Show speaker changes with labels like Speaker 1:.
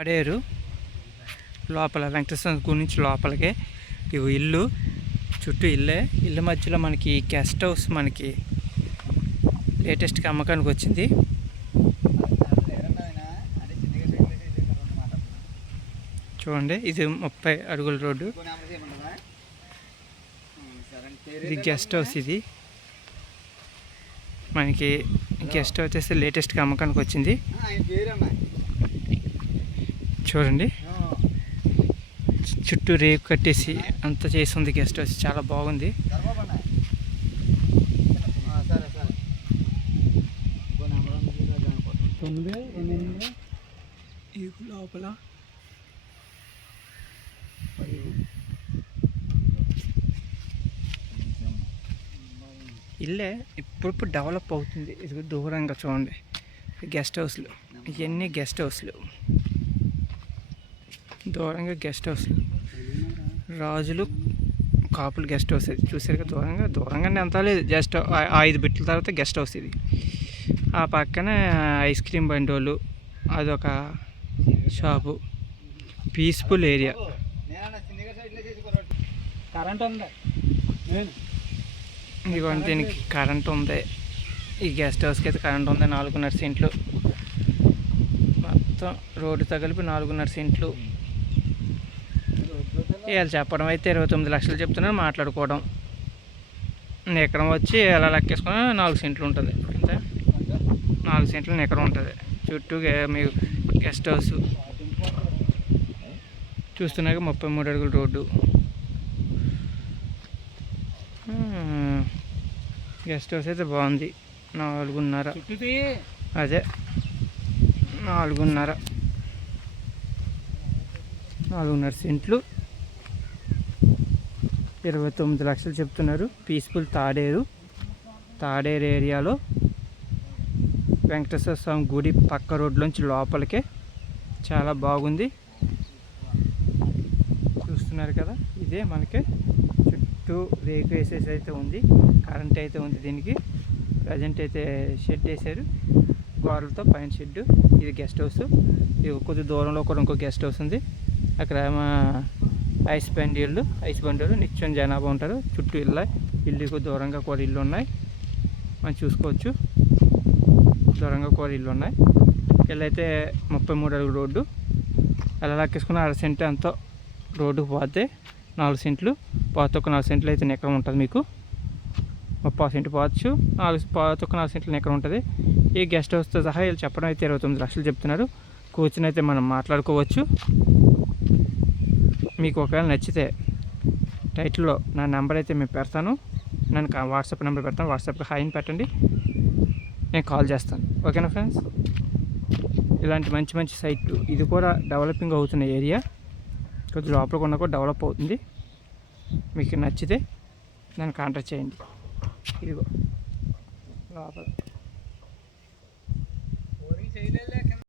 Speaker 1: పడేరు. లోపల వెంకటేశ్వర గురించి లోపలికే. ఇవి ఇల్లు చుట్టూ ఇల్లే. ఇల్లు మధ్యలో మనకి గెస్ట్ హౌస్ మనకి లేటెస్ట్గా అమ్మకానికి వచ్చింది. చూడండి ఇది ముప్పై అడుగుల రోడ్డు. ఇది గెస్ట్ హౌస్ ఇది. మనకి గెస్ట్ హౌస్ వచ్చేసి లేటెస్ట్గా అమ్మకానికి వచ్చింది. చూడండి. చుట్టూ రేకు కట్టేసి అంతా చేస్తుంది గెస్ట్ హౌస్. చాలా బాగుంది.
Speaker 2: ఎనిమిది
Speaker 1: లోపల ఇల్లే ఇప్పుడిప్పుడు డెవలప్ అవుతుంది. ఇది దూరంగా చూడండి. గెస్ట్ హౌస్లు. ఇవన్నీ గెస్ట్ హౌస్లు. దూరంగా గెస్ట్ హౌస్లు రాజులు కాపులు గెస్ట్ హౌస్ ఇది. చూసారు కదా దూరంగా? దూరంగానే అంతా లేదు. జస్ట్ ఐదు బిట్ల తర్వాత గెస్ట్ హౌస్ ఇది. ఆ పక్కన ఐస్ క్రీమ్ బండి వాళ్ళు అదొక షాపు. Peaceful area.
Speaker 2: కరెంట్ ఉంది
Speaker 1: ఇదిగోండి దీనికి కరెంట్ ఉంది. ఈ గెస్ట్ హౌస్కి అయితే కరెంట్ ఉంది నాలుగున్నర సెంట్లు. మొత్తం రోడ్డు తగిలిపి నాలుగున్నర సెంట్లు. వీళ్ళు చెప్పడం అయితే ఇరవై తొమ్మిది లక్షలు చెప్తున్నారు మాట్లాడుకోవడం. ఎకరం వచ్చి ఎలా లెక్కేసుకున్నా నాలుగు సెంట్లు ఉంటుంది. అంతే. నాలుగు సెంట్లు ఎకరం ఉంటుంది. చుట్టూ మీకు గెస్ట్ హౌస్. చూస్తున్నాక ముప్పై మూడు అడుగుల రోడ్డు. గెస్ట్ హౌస్ అయితే బాగుంది. నాలుగున్నర. అదే. నాలుగున్నర. నాలుగున్నర సెంట్లు. ఇరవై తొమ్మిది లక్షలు చెప్తున్నారు. పీస్ఫుల్ తాడేరు తాడేరు ఏరియాలో వెంకటేశ్వర స్వామి గుడి పక్క రోడ్లోంచి లోపలికే చాలా బాగుంది. చూస్తున్నారు కదా ఇదే మనకి చుట్టూ రేకు వేసేసి అయితే ఉంది. కరెంట్ అయితే ఉంది దీనికి. ప్రజెంట్ అయితే షెడ్ వేసారు గోడలతో పైన షెడ్ ఇది గెస్ట్ హౌస్ ఇది కొద్ది దూరంలో కూడా ఇంకో గెస్ట్ హౌస్ ఉంది. అక్కడ మా ఐస్ బండిళ్ళు ఐస్ బండిలు నిత్యం జనాభా ఉంటారు. చుట్టూ ఇళ్ళ ఇల్లుకు దూరంగా కూడా ఇల్లు ఉన్నాయి. మనం చూసుకోవచ్చు. దూరంగా కూడా ఇల్లు ఉన్నాయి. ఇళ్ళైతే ముప్పై మూడు అడుగు రోడ్డు. ఎలా లెక్కేసుకున్న అర సెంట్ ఎంతో రోడ్డుకు పోతే నాలుగు సెంట్లు. పోతే ఒక నాలుగు సెంట్లు అయితే ఎకరం ఉంటుంది మీకు. ముప్పై సెంట్లు పోవచ్చు. నాలుగు పోతే ఒక నాలుగు సెంట్లు ఎకరం ఉంటుంది. ఈ గెస్ట్ హౌస్తో సహా వీళ్ళు చెప్పడం అయితే ఇరవై తొమ్మిది లక్షలు చెప్తున్నారు. కూర్చుని అయితే మనం మాట్లాడుకోవచ్చు. మీకు ఒకవేళ నచ్చితే టైటిల్లో నా నెంబర్ అయితే మేము పెడతాను. నన్ను వాట్సాప్ నెంబర్ పెడతాను. వాట్సాప్కి హాయిని పెట్టండి. నేను కాల్ చేస్తాను. ఓకేనా ఫ్రెండ్స్? ఇలాంటి మంచి మంచి సైట్లు ఇది కూడా డెవలపింగ్ అవుతున్న ఏరియా. కొద్ది లోపల కొన్నా కూడా డెవలప్ అవుతుంది. మీకు నచ్చితే నన్ను కాంటాక్ట్ చేయండి. ఇదిగో. లోపల.
Speaker 2: చేయలేదు